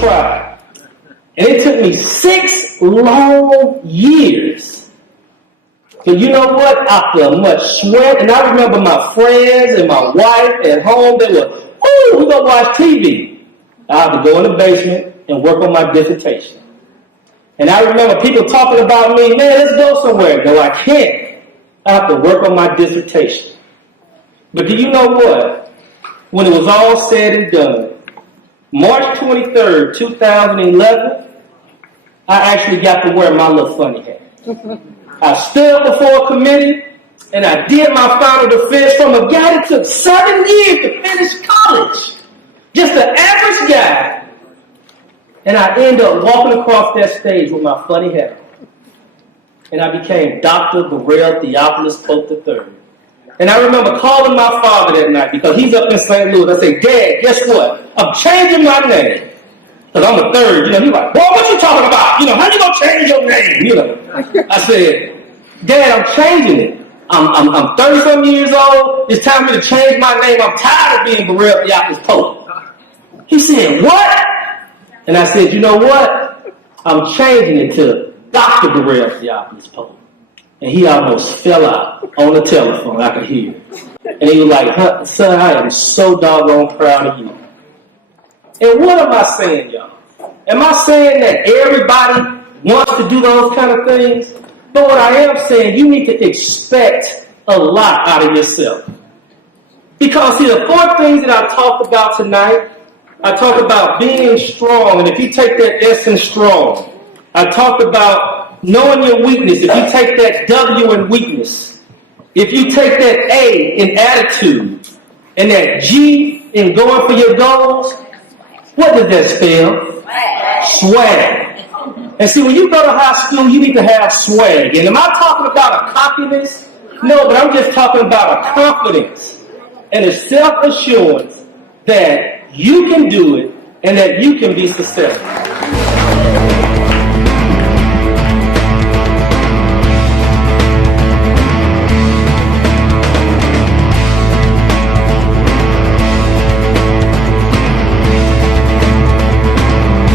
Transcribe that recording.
tried. And it took me 6 long years. But you know what? After much sweat, and I remember my friends and my wife at home, they were, "Ooh, we're going to watch TV." I had to go in the basement and work on my dissertation. And I remember people talking about me, "Man, let's go somewhere." No, I can't. I have to work on my dissertation. But do you know what? When it was all said and done, March 23rd, 2011, I actually got to wear my little funny hat. I stood before a committee, and I did my final defense from a guy that took 7 years to finish college. Just an average guy. And I ended up walking across that stage with my funny hat on. And I became Dr. Theophilus Pope III. And I remember calling my father that night because he's up in St. Louis. I said, "Dad, guess what? I'm changing my name. Because I'm a third." You know, he's like, "Boy, what you talking about? You know, how you going to change your name?" You know. I said, "Dad, I'm changing it. I'm 30-some years old. It's time for me to change my name. I'm tired of being Theophilus Pope." He said, "What?" And I said, "You know what? I'm changing it to Dr. Theophilus Pope." And he almost fell out on the telephone. I could hear it. And he was like, "Son, I am so doggone proud of you." And what am I saying, y'all? Am I saying that everybody wants to do those kind of things? But what I am saying, you need to expect a lot out of yourself. Because see, the 4 things that I talked about tonight, I talked about being strong. And if you take that S in strong, I talked about knowing your weakness. If you take that W in weakness, if you take that A in attitude, and that G in going for your goals, what does that spell? Swag. And see, when you go to high school, you need to have swag. And am I talking about a cockiness? No, but I'm just talking about a confidence and a self-assurance that you can do it and that you can be successful.